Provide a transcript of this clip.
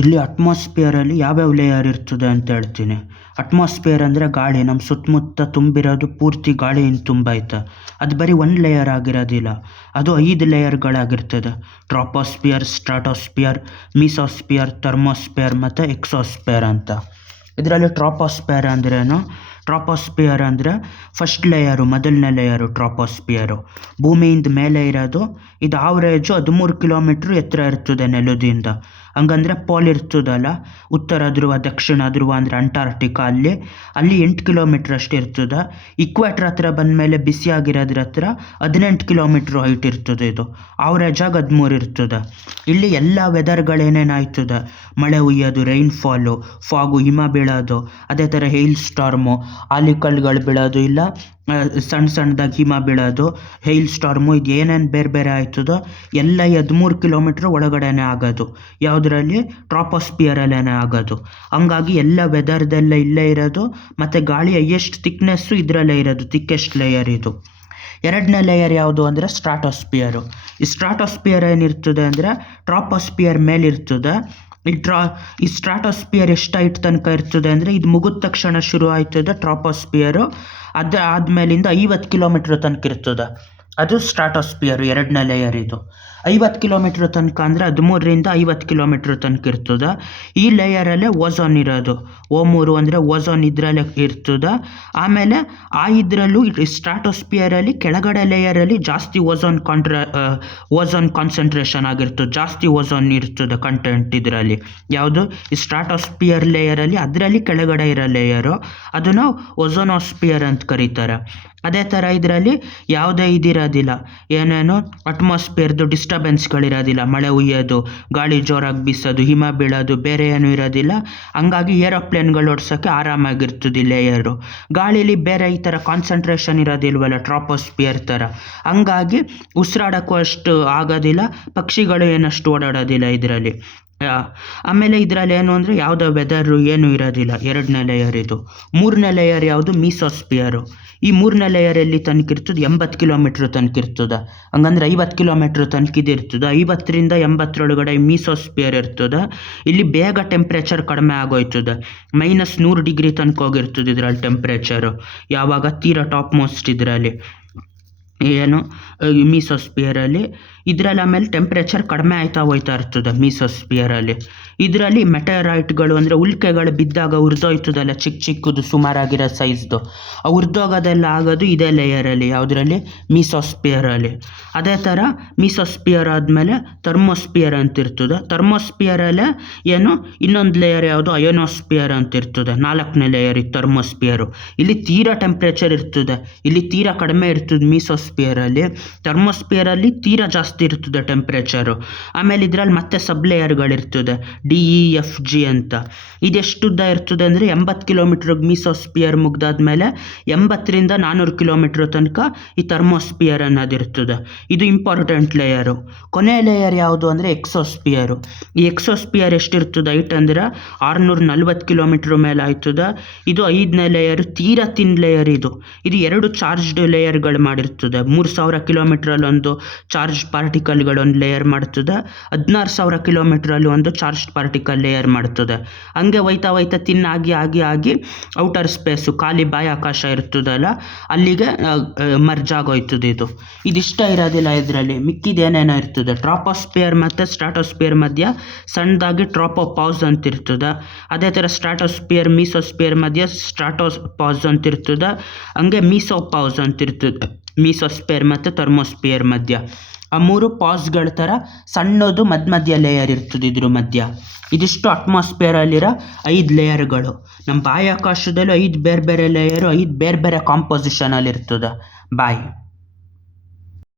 ಇಲ್ಲಿ ಅಟ್ಮಾಸ್ಫಿಯರಲ್ಲಿ ಯಾವ್ಯಾವ ಲೇಯರ್ ಇರ್ತದೆ ಅಂತ ಹೇಳ್ತೀನಿ. ಅಟ್ಮಾಸ್ಫಿಯರ್ ಅಂದರೆ ಗಾಳಿ, ನಮ್ಮ ಸುತ್ತಮುತ್ತ ತುಂಬಿರೋದು ಪೂರ್ತಿ ಗಾಳಿಯಿಂದ ತುಂಬೈತೆ. ಅದು ಬರೀ ಒಂದು ಲೇಯರ್ ಆಗಿರೋದಿಲ್ಲ, ಅದು 5 ಲೇಯರ್ಗಳಾಗಿರ್ತದೆ. ಟ್ರಾಪೋಸ್ಫಿಯರ್, ಸ್ಟ್ರಾಟೋಸ್ಫಿಯರ್, ಮೀಸೋಸ್ಫಿಯರ್, ಥರ್ಮೋಸ್ಫಿಯರ್ ಮತ್ತು ಎಕ್ಸೋಸ್ಫಿಯರ್ ಅಂತ. ಇದರಲ್ಲಿ ಟ್ರಾಪೋಸ್ಫಿಯರ್ ಅಂದ್ರೇನು? ಟ್ರಾಪೋಸ್ಫಿಯರ್ ಅಂದರೆ ಫಸ್ಟ್ ಲೇಯರು, ಮೊದಲನೇ ಲೇಯರು ಟ್ರಾಪೋಸ್ಫಿಯರು. ಭೂಮಿಯಿಂದ ಮೇಲೆ ಇರೋದು. ಇದು ಆವ್ರೇಜು 13 ಕಿಲೋಮೀಟ್ರ್ ಎತ್ತರ ಇರ್ತದೆ ನೆಲದಿಂದ. ಹಂಗಂದರೆ ಪೋಲ್ ಇರ್ತದಲ್ಲ, ಉತ್ತರ ಧ್ರುವ, ದಕ್ಷಿಣ ಧ್ರುವ ಅಂದರೆ ಅಂಟಾರ್ಟಿಕಾ, ಅಲ್ಲಿ 8 ಕಿಲೋಮೀಟ್ರ್ ಅಷ್ಟು ಇರ್ತದೆ. ಇಕ್ವೇಟ್ರ್ ಹತ್ರ ಬಂದಮೇಲೆ ಬಿಸಿಯಾಗಿರೋದ್ರ ಹತ್ರ 18 ಕಿಲೋಮೀಟ್ರ್ ಹೈಟ್ ಇರ್ತದೆ. ಇದು ಆವ್ರೇಜಾಗಿ 13 ಇರ್ತದೆ. ಇಲ್ಲಿ ಎಲ್ಲ ವೆದರ್ಗಳೇನೇನಾಯ್ತದೆ, ಮಳೆ ಹುಯ್ಯೋದು, ರೈನ್ಫಾಲು, ಫಾಗು, ಹಿಮ ಬೀಳೋದು, ಅದೇ ಥರ ಹೇಲ್ ಸ್ಟಾರ್ಮು, ಆಲಿಕಲ್ಲುಗಳು ಬೀಳೋದು, ಇಲ್ಲ ಸಣ್ಣ ಸಣ್ಣದಾಗಿ ಹಿಮ ಬೀಳೋದು, ಹೇಲ್ ಸ್ಟಾರ್ಮು, ಇದು ಏನೇನು ಬೇರೆ ಬೇರೆ ಆಯ್ತದೋ ಎಲ್ಲ 13 ಕಿಲೋಮೀಟ್ರ್ ಒಳಗಡೆನೇ ಆಗೋದು. ಯಾವುದರಲ್ಲಿ? ಟ್ರಾಪೋಸ್ಫಿಯರಲ್ಲೇ ಆಗೋದು. ಹಂಗಾಗಿ ಎಲ್ಲ ವೆದರ್ದೆಲ್ಲ ಇಲ್ಲೇ ಇರೋದು, ಮತ್ತು ಗಾಳಿ ಹೈಯೆಸ್ಟ್ ಥಿಕ್ನೆಸ್ಸು ಇದರಲ್ಲೇ ಇರೋದು, ಥಿಕ್ಕೆಸ್ಟ್ ಲೇಯರ್ ಇದು. ಎರಡನೇ ಲೇಯರ್ ಯಾವುದು ಅಂದರೆ ಸ್ಟ್ರಾಟೋಸ್ಫಿಯರು. ಈ ಸ್ಟ್ರಾಟೋಸ್ಫಿಯರ್ ಏನಿರ್ತದೆ ಅಂದರೆ ಟ್ರಾಪೋಸ್ಫಿಯರ್ ಮೇಲಿರ್ತದೆ. ಈ ಸ್ಟ್ರಾಟೋಸ್ಫಿಯರ್ ಎಷ್ಟು ಹೈಟ್ ತನಕ ಇರ್ತದೆ ಅಂದರೆ, ಇದು ಮುಗಿದ ತಕ್ಷಣ ಶುರು ಆಯ್ತದೆ ಟ್ರಾಪೋಸ್ಫಿಯರು, ಅದು ಆದಮೇಲಿಂದ 50 ಕಿಲೋಮೀಟ್ರ್ ತನಕ ಇರ್ತದೆ. ಅದು ಸ್ಟ್ರಾಟೋಸ್ಫಿಯರು ಎರಡನೇ ಲೇಯರ್ ಇದು. 50 ಕಿಲೋಮೀಟ್ರ್ ತನಕ ಅಂದರೆ 13ರಿಂದ 50 ಕಿಲೋಮೀಟ್ರ್ ತನಕ ಇರ್ತದೆ. ಈ ಲೇಯರಲ್ಲೇ ಓಝೋನ್ ಇರೋದು. O3 ಅಂದರೆ ಓಝೋನ್ ಇದರಲ್ಲೇ ಇರ್ತದೆ. ಆಮೇಲೆ ಇದರಲ್ಲೂ ಸ್ಟ್ರಾಟೋಸ್ಫಿಯರಲ್ಲಿ ಕೆಳಗಡೆ ಲೇಯರಲ್ಲಿ ಜಾಸ್ತಿ ಓಝೋನ್ ಕಾನ್ಸಂಟ್ರೇಷನ್ ಆಗಿರ್ತದೆ, ಜಾಸ್ತಿ ಓಝೋನ್ ಇರ್ತದೆ ಕಂಟೆಂಟ್ ಇದರಲ್ಲಿ. ಯಾವುದು? ಈ ಸ್ಟ್ರಾಟೋಸ್ಫಿಯರ್ ಲೇಯರಲ್ಲಿ, ಅದರಲ್ಲಿ ಕೆಳಗಡೆ ಇರೋ ಲೇಯರು, ಅದನ್ನು ಓಝೋನೋಸ್ಫಿಯರ್ ಅಂತ ಕರೀತಾರೆ. ಅದೇ ಥರ ಇದರಲ್ಲಿ ಯಾವುದೇ ಇದಿರೋದಿಲ್ಲ, ಏನೇನು ಅಟ್ಮಾಸ್ಫಿಯರ್ದು ಡಿಸ್ಟರ್ಬೆನ್ಸ್ಗಳಿರೋದಿಲ್ಲ, ಮಳೆ ಹುಯ್ಯೋದು, ಗಾಳಿ ಜೋರಾಗಿ ಬೀಸೋದು, ಹಿಮ ಬೀಳೋದು, ಬೇರೆ ಏನೂ ಇರೋದಿಲ್ಲ. ಹಂಗಾಗಿ ಏರೋಪ್ಲೇನ್ಗಳು ಓಡ್ಸೋಕ್ಕೆ ಆರಾಮಾಗಿರ್ತದೆ ಈ ಲೇಯರು. ಗಾಳೀಲಿ ಬೇರೆ ಈ ಥರ ಕಾನ್ಸಂಟ್ರೇಷನ್ ಇರೋದಿಲ್ವಲ್ಲ ಟ್ರಾಪೋಸ್ಫಿಯರ್ ಥರ, ಹಂಗಾಗಿ ಉಸಿರಾಡೋಕ್ಕೂ ಅಷ್ಟು ಆಗೋದಿಲ್ಲ, ಪಕ್ಷಿಗಳು ಏನಷ್ಟು ಓಡಾಡೋದಿಲ್ಲ ಇದರಲ್ಲಿ. ಆಮೇಲೆ ಇದರಲ್ಲಿ ಏನು ಅಂದರೆ ಯಾವುದೋ ವೆದರು ಏನೂ ಇರೋದಿಲ್ಲ. ಎರಡನೇ ಲೇಯರ್ ಇದು. ಮೂರನೇ ಲೇಯರ್ ಯಾವುದು? ಮೀಸೋಸ್ಫಿಯರು. ಈ ಮೂರನೇ ಲೇಯರ್ ಎಲ್ಲಿ ತನಕ ಇರ್ತದೆ? 80 ಕಿಲೋಮೀಟ್ರ್ ತನಕ ಇರ್ತದೆ. ಹಂಗಂದ್ರೆ 50 ಕಿಲೋಮೀಟ್ರ್ ತನಕ ಇದು ಇರ್ತದೆ. 50ರಿಂದ 80ರೊಳಗಡೆ ಮೀಸೋಸ್ಫಿಯರ್ ಇರ್ತದೆ. ಇಲ್ಲಿ ಬೇಗ ಟೆಂಪ್ರೇಚರ್ ಕಡಿಮೆ ಆಗೋಯ್ತದೆ, -100 ಡಿಗ್ರಿ ತನಕ ಹೋಗಿರ್ತದೆ ಇದರಲ್ಲಿ ಟೆಂಪ್ರೇಚರು. ಯಾವಾಗ? ತೀರಾ ಟಾಪ್ ಮೋಸ್ಟ್ ಇದರಲ್ಲಿ, ಏನು ಮೀಸೋಸ್ಫಿಯರಲ್ಲಿ. ಇದರಲ್ಲಿ ಆಮೇಲೆ ಟೆಂಪ್ರೇಚರ್ ಕಡಿಮೆ ಆಯ್ತಾ ಹೋಯ್ತಾ ಇರ್ತದೆ ಮೀಸೋಸ್ಫಿಯರಲ್ಲಿ. ಇದರಲ್ಲಿ ಮೆಟರಾಯ್ಟ್ಗಳು ಅಂದರೆ ಉಲ್ಕೆಗಳು ಬಿದ್ದಾಗ ಉರಿದೋಯ್ತದಲ್ಲ, ಚಿಕ್ಕ ಚಿಕ್ಕದು ಸುಮಾರಾಗಿರೋ ಸೈಜ್ದು, ಆ ಉರಿದೋಗೋದೆಲ್ಲ ಆಗೋದು ಇದೇ ಲೇಯರಲ್ಲಿ. ಯಾವುದರಲ್ಲಿ? ಮೀಸೋಸ್ಫಿಯರಲ್ಲಿ. ಅದೇ ಥರ ಮೀಸೋಸ್ಫಿಯರ್ ಆದಮೇಲೆ ಥರ್ಮೋಸ್ಫಿಯರ್ ಅಂತ ಇರ್ತದೆ. ಥರ್ಮೋಸ್ಫಿಯರಲ್ಲೇ ಏನು ಇನ್ನೊಂದು ಲೇಯರ್ ಯಾವುದು? ಅಯೋನೋಸ್ಫಿಯರ್ ಅಂತ ಇರ್ತದೆ. 4ನೇ ಲೇಯರ್ ಇದು ಥರ್ಮೋಸ್ಫಿಯರು. ಇಲ್ಲಿ ತೀರಾ ಟೆಂಪ್ರೇಚರ್ ಇರ್ತದೆ, ಇಲ್ಲಿ ತೀರಾ ಕಡಿಮೆ ಇರ್ತದೆ ಮೀಸೋಸ್ಫಿಯರಲ್ಲಿ. ಥರ್ಮೋಸ್ಫಿಯರಲ್ಲಿ ತೀರಾ ಜಾಸ್ತಿ ಇರ್ತದೆ ಟೆಂಪ್ರೇಚರು. ಆಮೇಲೆ ಇದರಲ್ಲಿ ಮತ್ತೆ ಸಬ್ ಲೇಯರ್ಗಳಿರ್ತದೆ, DEFG ಅಂತ. ಇದೆಷ್ಟುದ್ದ ಇರ್ತದೆ ಅಂದರೆ 80 ಕಿಲೋಮೀಟ್ರಿಗೆ ಮೀಸೋಸ್ಫಿಯರ್ ಮುಗ್ದಾದ್ಮೇಲೆ 80ರಿಂದ 400 ಕಿಲೋಮೀಟ್ರ್ ತನಕ ಈ ಥರ್ಮೋಸ್ಫಿಯರ್ ಅನ್ನೋದಿರ್ತದೆ. ಇದು ಇಂಪಾರ್ಟೆಂಟ್ ಲೇಯರು. ಕೊನೆ ಲೇಯರ್ ಯಾವುದು ಅಂದರೆ ಎಕ್ಸೋಸ್ಫಿಯರು. ಈ ಎಕ್ಸೋಸ್ಫಿಯರ್ ಎಷ್ಟಿರ್ತದೆ ಹೈಟ್ ಅಂದರೆ 640 ಕಿಲೋಮೀಟ್ರ್ ಮೇಲೆ ಆಯ್ತದೆ. ಇದು 5ನೇ ಲೇಯರು, ತೀರಾ ತಿನ್ ಲೇಯರ್ ಇದು. ಇದು 2 ಚಾರ್ಜ್ಡ್ ಲೇಯರ್ಗಳು ಮಾಡಿರ್ತದೆ. 3000 ಕಿಲೋಮೀಟ್ರಲ್ಲಿ ಒಂದು ಚಾರ್ಜ್ ಪಾರ್ಟಿಕಲ್ಗಳೊಂದು ಲೇಯರ್ ಮಾಡ್ತದೆ, 16,000 ಕಿಲೋಮೀಟ್ರಲ್ಲಿ ಒಂದು ಚಾರ್ಜ್ಡ್ ಪಾರ್ಟಿಕಲ್ ಲೇಯರ್ ಮಾಡ್ತದೆ. ಹಂಗೆ ಹೋಯ್ತಾ ಹೋಯ್ತಾ ತಿನ್ನಾಗಿ ಆಗಿ ಔಟರ್ ಸ್ಪೇಸು, ಖಾಲಿ ಬಾಹ್ಯಾಕಾಶ ಇರ್ತದಲ್ಲ, ಅಲ್ಲಿಗೆ ಮರ್ಜ್ ಆಗೋಯ್ತದೆ ಇದು. ಇದಿಷ್ಟ ಇರೋದಿಲ್ಲ ಇದರಲ್ಲಿ, ಮಿಕ್ಕಿದೇನೇನೋ ಇರ್ತದೆ. ಟ್ರಾಪೋಸ್ಫಿಯರ್ ಮತ್ತು ಸ್ಟ್ರಾಟೋಸ್ಫಿಯರ್ ಮಧ್ಯ ಸಣ್ಣದಾಗಿ ಟ್ರಾಪೋಪಾಸ್ ಅಂತ ಇರ್ತದೆ. ಅದೇ ಥರ ಸ್ಟ್ರಾಟೋಸ್ಫಿಯರ್ ಮೀಸೋಸ್ಫಿಯರ್ ಮಧ್ಯ ಸ್ಟ್ರಾಟೋಪಾಸ್ ಅಂತ ಇರ್ತದೆ. ಹಂಗೆ ಮೀಸೋಪಾಸ್ ಅಂತ ಇರ್ತದೆ ಮೀಸೋಸ್ಫಿಯರ್ ಮತ್ತು ಥರ್ಮೋಸ್ಫಿಯರ್ ಮಧ್ಯ. ಆ 3 ಪಾಸ್ಗಳ ಥರ ಸಣ್ಣದು ಮಧ್ಯ ಲೇಯರ್ ಇರ್ತದೆ ಇದ್ರ ಮಧ್ಯ. ಇದಿಷ್ಟು ಅಟ್ಮಾಸ್ಫಿಯರಲ್ಲಿರೋ 5 ಲೇಯರ್ಗಳು. ನಮ್ಮ ಬಾಹ್ಯಾಕಾಶದಲ್ಲೂ 5 ಬೇರೆ ಬೇರೆ ಲೇಯರು, 5 ಬೇರೆ ಬೇರೆ ಕಾಂಪೋಸಿಷನಲ್ಲಿ ಇರ್ತದೆ. ಬಾಯ್.